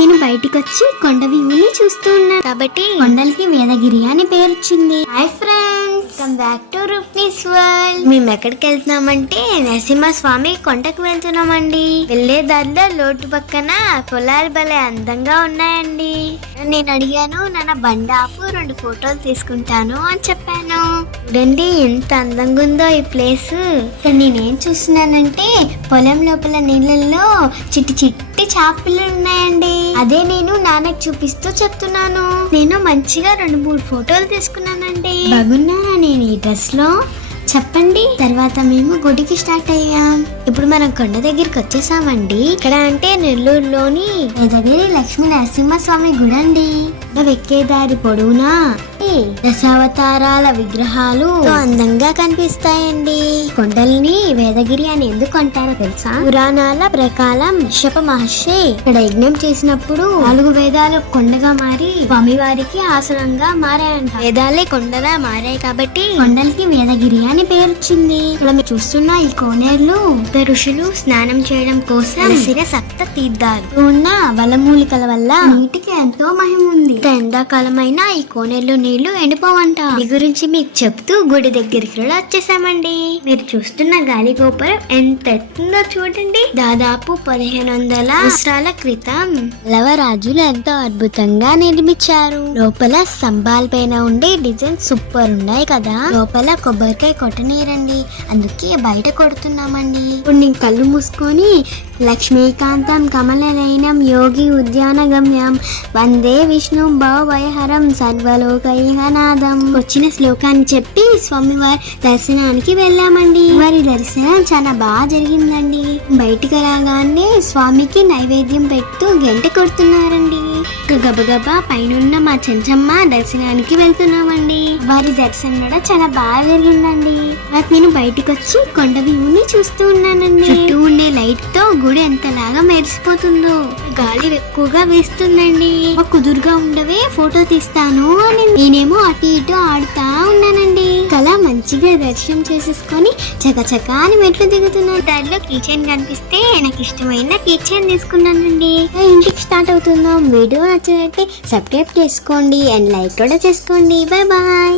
నేను బయటికి వచ్చి కొండ వ్యూని చూస్తూ ఉన్నాను కాబట్టి కొండలకి వేదగిరి అని పేరు వచ్చింది. Hi friends, come back to రూప్నీస్ వరల్డ్. మేము ఎక్కడికి వెళ్తున్నామంటే నరసింహస్వామి కొండకు వెళ్తున్నామండి. వెళ్లే దారిలో లోటు పక్కన పొలాలు భలే అందంగా ఉన్నాయండి. నేను అడిగాను, నాన్న బండి ఆపు 2 ఫోటోలు తీసుకుంటాను అని చెప్పాను. చూడండి ఎంత అందంగా ఉందో ఈ ప్లేస్. ఇక్కడ నేనేం చూస్తున్నానంటే పొలం లోపల నీళ్ళల్లో చిట్టి చిట్టి చేపలు ఉన్నాయండి. అదే నేను నాన్నకు చూపిస్తూ చెప్తున్నాను. నేను మంచిగా 2-3 ఫోటోలు తీసుకున్నానండి. బాగున్నానా నేను ఈ డ్రెస్ లో చెప్పండి. తర్వాత మేము గుడికి స్టార్ట్ అయ్యాం. ఇప్పుడు మనం కొండ దగ్గరికి వచ్చేసామండి. ఇక్కడ అంటే నెల్లూరులోని వేదగిరి లక్ష్మీ నరసింహస్వామి గుడి అండి. ఎక్కే దారి పొడవునా దశావతారాల విగ్రహాలు అందంగా కనిపిస్తాయండి. కొండల్ని వేదగిరి అని ఎందుకు అంటారో తెలుసా? పురాణాల ప్రకారం కశ్యప మహర్షి ఇక్కడ యజ్ఞం చేసినప్పుడు 4 వేదాలు కొండగా మారి స్వామివారికి ఆసనంగా మారాయంట. వేదాలే కొండగా మారాయి కాబట్టి కొండలకి వేదగిరి అని పేరు వచ్చింది. ఇక్కడ మీరు చూస్తున్న ఈ కోనేరులు ఋషులు స్నానం చేయడం కోసం సప్త తీర్థాలు ఉన్న వనమూలికల వల్ల నీటికి ఎంతో మహిమ ఉంది. ఎండాకాలమైనా ఈ కోనేరులో నీళ్లు ఎండిపోవంట. ఈ గురించి మీకు చెప్తూ గుడి దగ్గరికి కూడా వచ్చేసామండి. మీరు చూస్తున్న గాలి గోపురం ఎంత ఎత్తుందో చూడండి. దాదాపు 1500 సంవత్సరాల క్రితం లవరాజులు ఎంతో అద్భుతంగా నిర్మించారు. లోపల స్తంభాల పైన ఉండే డిజైన్ సూపర్ ఉన్నాయి కదా. లోపల కొబ్బరికాయ కొట్టనీరండి, అందుకే బయట కొడుతున్నామండి. ఇప్పుడు నేను కళ్ళు మూసుకొని లక్ష్మీకాంతం కమలనయనం యోగి ఉద్యాన గమ్యం వందే విష్ణు భవభయహరం సర్వలోకైహనాదం వచ్చిన శ్లోకాన్ని చెప్పి స్వామివారి దర్శనానికి వెళ్ళామండి. వారి దర్శనం చాలా బాగా జరిగిందండి. బయటికి రాగానే స్వామికి నైవేద్యం పెడుతూ గంట కొడుతున్నారండి. గబగబా పైన మా చెంచమ్మ దర్శనానికి వెళ్తున్నామండి. వారి దర్శనం కూడా చాలా బాగా జరిగిందండి. నేను బయటికి వచ్చి కొండ వ్యూని చూస్తూ ఉన్నానండి. చుట్టూ ఉండే లైట్ తో గుడి ఎంతలాగా మెరిసిపోతుందో. గాలి ఎక్కువగా వేస్తుందండి. కుదురుగా ఉండవే ఫోటో తీస్తాను అని నేనేమో అటు ఇటు ఆడుతా ఉన్నానండి. అలా మంచిగా దర్శనం చేసేసుకొని చకచకా అని మెట్లు దిగుతున్నాను. దారిలో కిచెన్ కనిపిస్తే నాకు ఇష్టమైన కిచెన్ తీసుకున్నానండి. ఇంటికి స్టార్ట్ అవుతున్నాం. వీడియో నచ్చినట్టే సబ్స్క్రైబ్ చేసుకోండి అండ్ లైక్ కూడా చేసుకోండి. Bye bye.